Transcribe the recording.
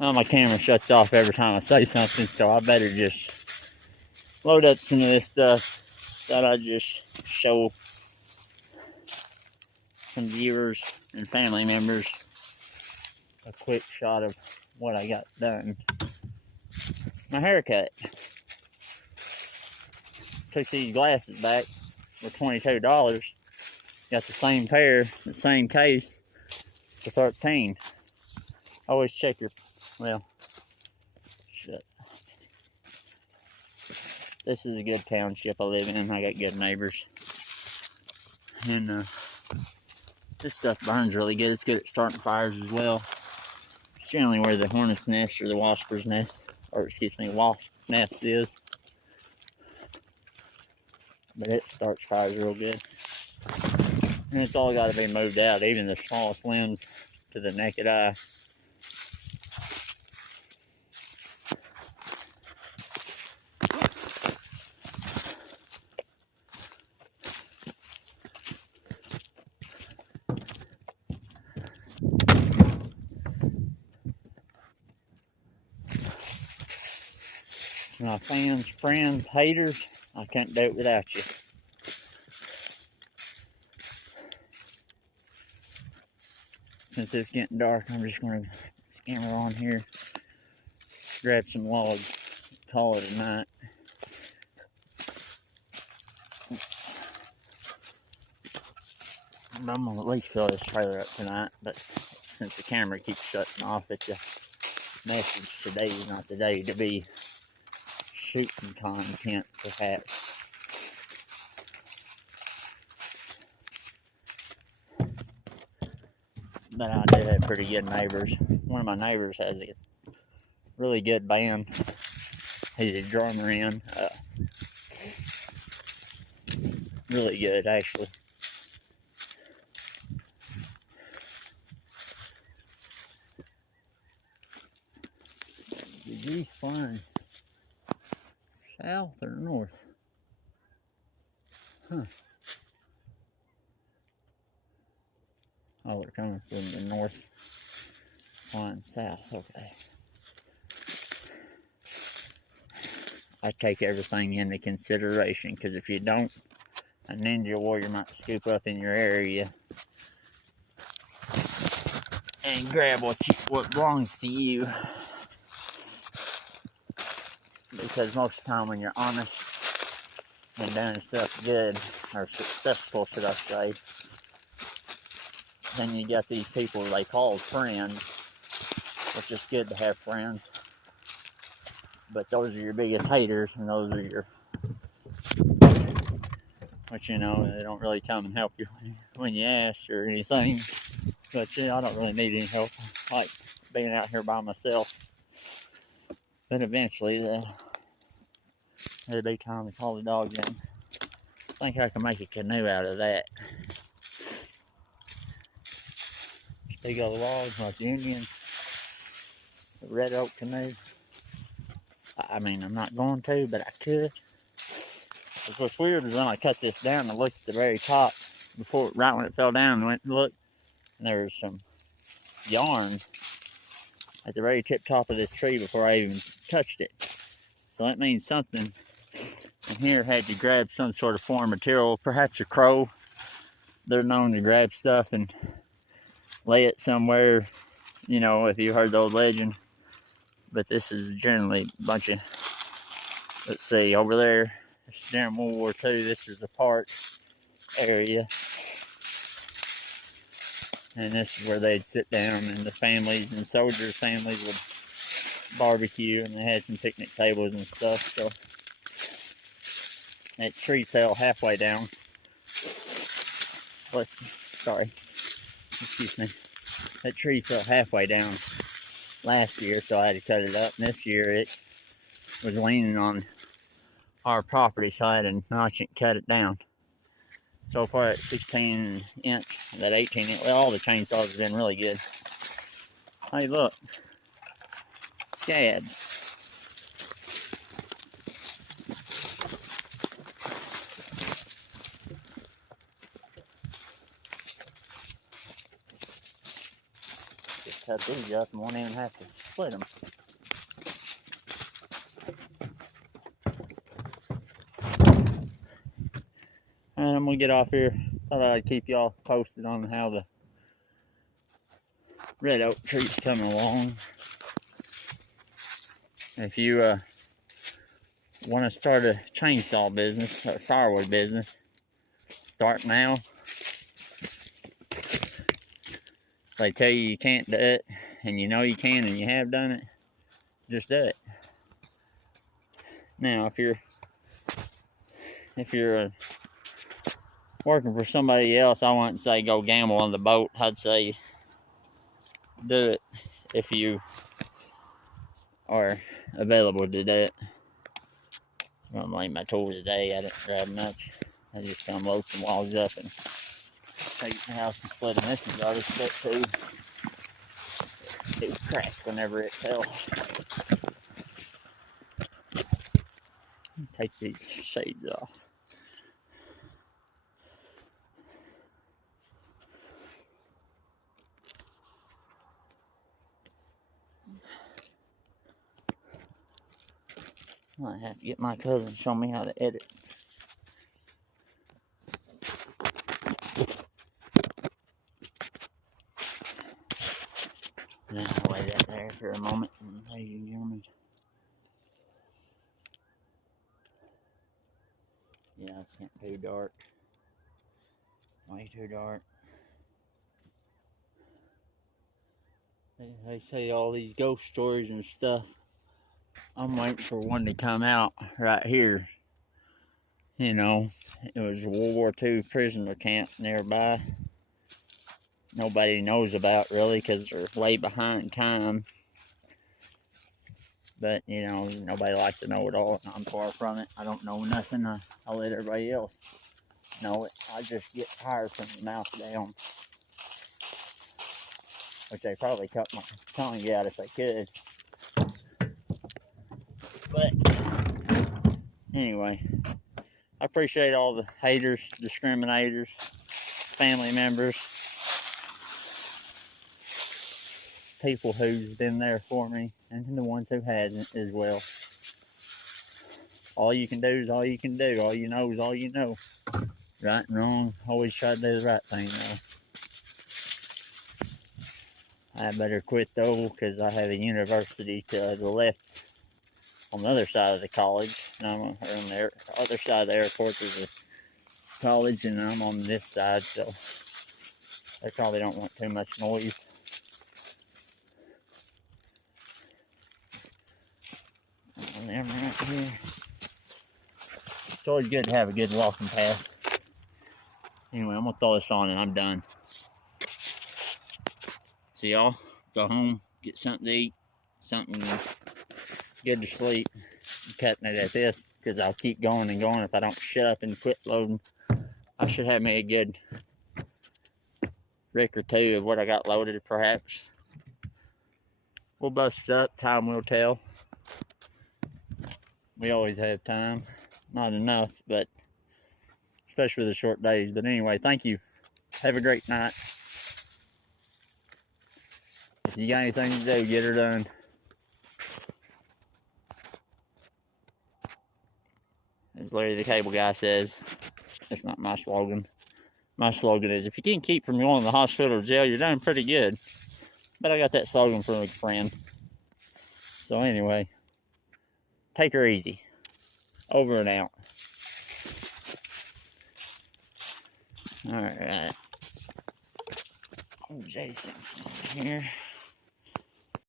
Well, my camera shuts off every time I say something, so I better just load up some of this stuff. Thought I'd just show some viewers and family members a quick shot of what I got done. My haircut. Took these glasses back for $22. Got the same pair, the same case for $13. Always check your, well, shit. This is a good township I live in. I got good neighbors. And this stuff burns really good. It's good at starting fires as well. It's generally where the hornet's nest or the wasper's nest, or excuse me, wasp's nest is. But it starts fires real good. And it's all got to be moved out, even the smallest limbs to the naked eye. My fans, friends, haters, I can't do it without you. Since it's getting dark, I'm just going to scamper on here, grab some logs, call it a night. I'm going to at least fill this trailer up tonight, but since the camera keeps shutting off, it's a message today is not the day to be shooting content, perhaps. But I did have pretty good neighbors. One of my neighbors has a really good band. He's a drummer in. Really good, actually. The geese flying south or north? Huh. Oh, they're coming from the north, flying south. Okay. I take everything into consideration, because if you don't, a ninja warrior might scoop up in your area and grab what belongs to you. Because most of the time when you're honest and doing stuff good, or successful, should I say, then you got these people they call friends, which is good to have friends. But those are your biggest haters, and those are your, but you know, they don't really come and help you when you ask or anything. But you know, I don't really need any help. I like being out here by myself. But eventually, it'll be time to call the dogs in. I think I can make a canoe out of that. Big old logs like the Indian, the red oak canoe. I mean, I'm not going to, but I could. What's weird is when I cut this down, I looked at the very top before, right when it fell down, and went and looked, and there's some yarn at the very tip top of this tree before I even touched it. So that means something in here had to grab some sort of foreign material, perhaps a crow. They're known to grab stuff and lay it somewhere, you know, if you heard the old legend. But this is generally a bunch of, let's see, over there, this is during World War II, this is the park area. And this is where they'd sit down, and the families and soldiers' families would barbecue, and they had some picnic tables and stuff. So that tree fell halfway down. Sorry, excuse me. That tree fell halfway down last year, so I had to cut it up. And this year it was leaning on our property, so I had to notch it and cut it down. So far at 16 inch, that 18 inch, well, all the chainsaws have been really good. Hey, look, scads. Just cut these up and won't even have to split them. And I'm gonna get off here. Thought I'd keep y'all posted on how the red oak tree's coming along. If you want to start a chainsaw business or firewood business, start now. They tell you can't do it, and you know you can, and you have done it, just do it. Now, if you're working for somebody else, I wouldn't say go gamble on the boat. I'd say do it if you are available to do it. I'm gonna lay my tools today. I didn't grab much. I just gonna load some logs up and take it to the house and split them. This is already split too. It cracked whenever it fell. Take these shades off. I might have to get my cousin to show me how to edit. Now I'll lay that there for a moment, ladies and gentlemen. Yeah, it's getting too dark. Way too dark. They say all these ghost stories and stuff. I'm waiting for one to come out right here. You know, it was a World War II prisoner camp nearby. Nobody knows about really because they're way behind time. But, you know, nobody likes to know it all. I'm far from it. I don't know nothing. I let everybody else know it. I just get tired from the mouth down. Which they probably cut my tongue out if they could. But anyway, I appreciate all the haters, discriminators, family members, people who's been there for me, and the ones who hasn't as well. All you can do is all you can do. All you know is all you know. Right and wrong, always try to do the right thing though. I better quit though, because I have a university to the left on the other side of the college. And I'm on the other side of the airport is a college, and I'm on this side, so they probably don't want too much noise. And them right here. It's always good to have a good walking path. Anyway, I'm gonna throw this on and I'm done. So y'all, go home, get something to eat, something good to sleep. I'm cutting it at this because I'll keep going and going if I don't shut up and quit loading. I should have me a good rick or two of what I got loaded, perhaps. We'll bust it up, time will tell. We always have time. Not enough, but especially with the short days. But anyway, thank you. Have a great night. If you got anything to do, get her done. As Larry the Cable Guy says, that's not my slogan. My slogan is, if you can keep from going to the hospital or jail, you're doing pretty good. But I got that slogan from a friend. So anyway, take her easy. Over and out. Alright. Oh, Jay Simpson here.